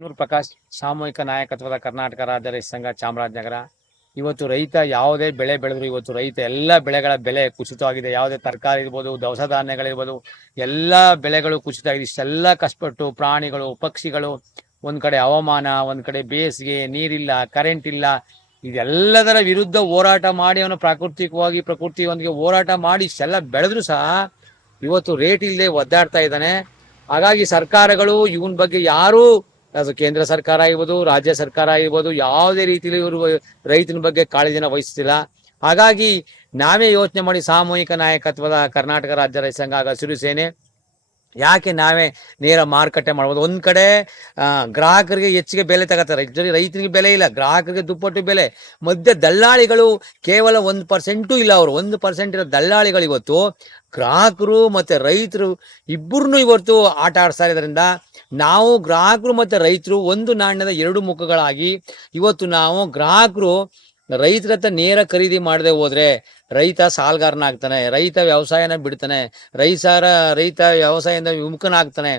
ನೂರ್ ಪ್ರಕಾಶ್ ಸಾಮೂಹಿಕ ನಾಯಕತ್ವದ ಕರ್ನಾಟಕ ರಾಜ್ಯ ರೈತ ಸಂಘ ಚಾಮರಾಜನಗರ. ಇವತ್ತು ರೈತ ಯಾವುದೇ ಬೆಳೆ ಬೆಳೆದ್ರು ಇವತ್ತು ರೈತ ಎಲ್ಲ ಬೆಳೆಗಳ ಬೆಲೆ ಕುಸಿತವಾಗಿದೆ. ಯಾವುದೇ ತರಕಾರಿ ಇರ್ಬೋದು, ದವಸ ಧಾನ್ಯಗಳಿರ್ಬೋದು, ಎಲ್ಲ ಬೆಳೆಗಳು ಕುಸಿತ ಆಗಿದೆ. ಇಷ್ಟೆಲ್ಲ ಕಷ್ಟಪಟ್ಟು ಪ್ರಾಣಿಗಳು, ಪಕ್ಷಿಗಳು, ಒಂದ್ ಕಡೆ ಹವಾಮಾನ, ಒಂದ್ ಕಡೆ ಬೇಸಿಗೆ, ನೀರಿಲ್ಲ, ಕರೆಂಟ್ ಇಲ್ಲ, ಇದೆಲ್ಲದರ ವಿರುದ್ಧ ಹೋರಾಟ ಮಾಡಿ ಅವನು ಪ್ರಕೃತಿಯೊಂದಿಗೆ ಹೋರಾಟ ಮಾಡಿ ಇಷ್ಟೆಲ್ಲ ಬೆಳೆದ್ರು ಸಹ ಇವತ್ತು ರೇಟ್ ಇಲ್ಲದೆ ಒದ್ದಾಡ್ತಾ ಇದ್ದಾನೆ. ಹಾಗಾಗಿ ಸರ್ಕಾರಗಳು ಇವನ್ ಬಗ್ಗೆ ಯಾರೂ, ಅದು ಕೇಂದ್ರ ಸರ್ಕಾರ ಆಗಿರ್ಬೋದು, ರಾಜ್ಯ ಸರ್ಕಾರ ಆಗಿರ್ಬೋದು, ಯಾವುದೇ ರೀತಿಯಲ್ಲಿ ಇವರು ರೈತನ ಬಗ್ಗೆ ಕಾಳಜಿನ ವಹಿಸ್ತಿಲ್ಲ. ಹಾಗಾಗಿ ನಾವೇ ಯೋಚನೆ ಮಾಡಿ ಸಾಮೂಹಿಕ ನಾಯಕತ್ವದ ಕರ್ನಾಟಕ ರಾಜ್ಯ ರೈತ ಸಂಘ ಹಸಿರು ಸೇನೆ ಯಾಕೆ ನಾವೇ ನೇರ ಮಾರುಕಟ್ಟೆ ಮಾಡ್ಬೋದು. ಒಂದ್ ಕಡೆ ಗ್ರಾಹಕರಿಗೆ ಹೆಚ್ಚಿಗೆ ಬೆಲೆ ತಗೋತಾರೆ, ರೈತನಿಗೆ ಬೆಲೆ ಇಲ್ಲ, ಗ್ರಾಹಕರಿಗೆ ದುಪ್ಪಟ್ಟು ಬೆಲೆ. ಮಧ್ಯ ದಳ್ಳಾಳಿಗಳು ಕೇವಲ 1% ಇಲ್ಲ, ಅವರು 1% ಇರೋ ದಳ್ಳಾಳಿಗಳು ಇವತ್ತು ಗ್ರಾಹಕರು ಮತ್ತೆ ರೈತರು ಇಬ್ಬರನ್ನು ಇವತ್ತು ಆಟ ಆಡಿಸ್ತಾ ಇರೋದ್ರಿಂದ ನಾವು ಗ್ರಾಹಕರು ಮತ್ತೆ ರೈತರು ಒಂದು ನಾಣ್ಯದ ಎರಡು ಮುಖಗಳಾಗಿ ಇವತ್ತು ನಾವು ಗ್ರಾಹಕರು ರೈತರ ಹತ್ರ ನೇರ ಖರೀದಿ ಮಾಡದೆ ಹೋದ್ರೆ ರೈತ ಸಾಲಗಾರನಾಗ್ತಾನೆ, ರೈತ ವ್ಯವಸಾಯನ ಬಿಡ್ತಾನೆ, ರೈತ ವ್ಯವಸಾಯದಿಂದ ವಿಮುಖನಾಗ್ತಾನೆ.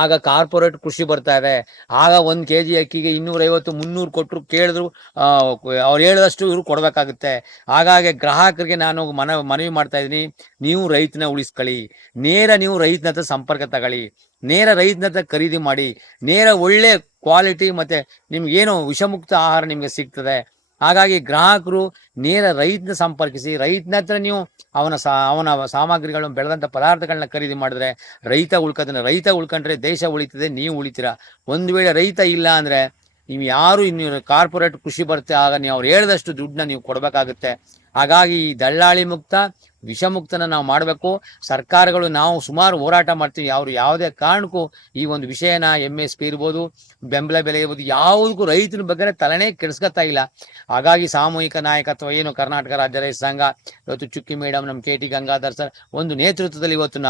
ಆಗ ಕಾರ್ಪೊರೇಟ್ ಕೃಷಿ ಬರ್ತಾ ಇದೆ. ಆಗ 1 kg ಅಕ್ಕಿಗೆ 250-300 ಕೊಟ್ಟರು ಕೇಳಿದ್ರು ಅವ್ರು ಹೇಳಿದಷ್ಟು ಇವ್ರು ಕೊಡ್ಬೇಕಾಗುತ್ತೆ. ಹಾಗಾಗಿ ಗ್ರಾಹಕರಿಗೆ ನಾನು ಮನವಿ ಮಾಡ್ತಾ ಇದ್ದೀನಿ, ನೀವು ರೈತನ ಉಳಿಸ್ಕೊಳ್ಳಿ, ನೀವು ರೈತನ ಹತ್ರ ಸಂಪರ್ಕ ತಗೊಳ್ಳಿ, ನೇರ ರೈತನ ಹತ್ರ ಖರೀದಿ ಮಾಡಿ, ನೇರ ಒಳ್ಳೆ ಕ್ವಾಲಿಟಿ ಮತ್ತೆ ನಿಮ್ಗೇನು ವಿಷಮುಕ್ತ ಆಹಾರ ನಿಮ್ಗೆ ಸಿಗ್ತದೆ. ಹಾಗಾಗಿ ಗ್ರಾಹಕರು ನೇರ ರೈತನ ಸಂಪರ್ಕಿಸಿ, ರೈತನ ಹತ್ರ ನೀವು ಅವನ ಸಾಮಗ್ರಿಗಳನ್ನು, ಬೆಳೆದಂಥ ಪದಾರ್ಥಗಳನ್ನ ಖರೀದಿ ಮಾಡಿದ್ರೆ ರೈತ ಉಳ್ಕೋತಾನೆ. ರೈತ ಉಳ್ಕೊಂಡ್ರೆ ದೇಶ ಉಳಿತದೆ, ನೀವು ಉಳಿತೀರಾ. ಒಂದು ವೇಳೆ ರೈತ ಇಲ್ಲ ಅಂದ್ರೆ ನೀವು ಯಾರು ಇನ್ನು ಕಾರ್ಪೊರೇಟ್ ಕೃಷಿ ಬರುತ್ತೆ, ಆಗ ನೀವು ಅವ್ರು ಹೇಳಿದಷ್ಟು ದುಡ್ಡನ್ನ ನೀವು ಕೊಡಬೇಕಾಗುತ್ತೆ. ಹಾಗಾಗಿ ಈ ದಳ್ಳಾಳಿ ಮುಕ್ತ, ವಿಷಮುಕ್ತನ ನಾವು ಮಾಡಬೇಕು. ಸರ್ಕಾರಗಳು ನಾವು ಸುಮಾರು ಹೋರಾಟ ಮಾಡ್ತೀವಿ, ಯಾವುದೇ ಕಾರಣಕ್ಕೂ ಈ ಒಂದು ವಿಷಯನ MSP ಇರ್ಬೋದು, ಬೆಂಬಲ ಬೆಲೆ ಇರ್ಬೋದು, ಯಾವುದಕ್ಕೂ ರೈತನ ಬಗ್ಗೆ ತಲೆನೇ ಕೆಡಿಸ್ಕೊತಾ ಇಲ್ಲ. ಹಾಗಾಗಿ ಸಾಮೂಹಿಕ ನಾಯಕತ್ವ ಏನು ಕರ್ನಾಟಕ ರಾಜ್ಯ ರೈತ ಸಂಘ ಇವತ್ತು ಚುಕ್ಕಿ ಮೇಡಮ್, ನಮ್ಮ KT ಗಂಗಾಧರ್ ಸರ್ ಒಂದು ನೇತೃತ್ವದಲ್ಲಿ ಇವತ್ತು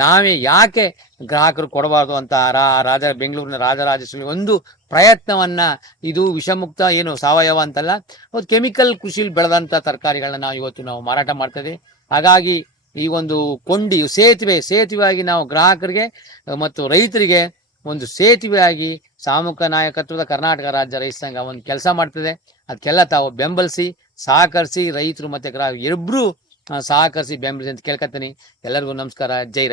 ನಾವೇ ಯಾಕೆ ಗ್ರಾಹಕರು ಕೊಡಬಾರ್ದು ಅಂತ ಬೆಂಗಳೂರಿನ ರಾಜರಾಜೇಶ್ವರಿ ಒಂದು ಪ್ರಯತ್ನವನ್ನ, ಇದು ವಿಷಮುಕ್ತ ಏನು ಸಾವಯವ ಅಂತಲ್ಲ, ಒಂದು ಕೆಮಿಕಲ್ ಕೃಷಿಲಿ ಬೆಳೆದಂತ ತರಕಾರಿಗಳನ್ನ ನಾವು ಮಾರಾಟ ಮಾಡ್ತಾ ಇದ್ದೀವಿ. ಹಾಗಾಗಿ ಈ ಒಂದು ಸೇತುವೆಯಾಗಿ ನಾವು ಗ್ರಾಹಕರಿಗೆ ಮತ್ತು ರೈತರಿಗೆ ಒಂದು ಸೇತುವೆಯಾಗಿ ಸಾಮೂಹಿಕ ನಾಯಕತ್ವದ ಕರ್ನಾಟಕ ರಾಜ್ಯ ರೈತ ಸಂಘ ಒಂದು ಕೆಲಸ ಮಾಡ್ತದೆ. ಅದಕ್ಕೆಲ್ಲ ತಾವು ಬೆಂಬಲಿಸಿ, ಸಹಕರಿಸಿ, ರೈತರು ಮತ್ತೆ ಗ್ರಾಹಕರು ಇಬ್ಬರು ಸಹಕರಿಸಿ ಬೆಂಬಲಿಸಿ ಅಂತ ಕೇಳ್ಕೊತೀನಿ. ಎಲ್ಲರಿಗೂ ನಮಸ್ಕಾರ. ಜೈ ರೈತ.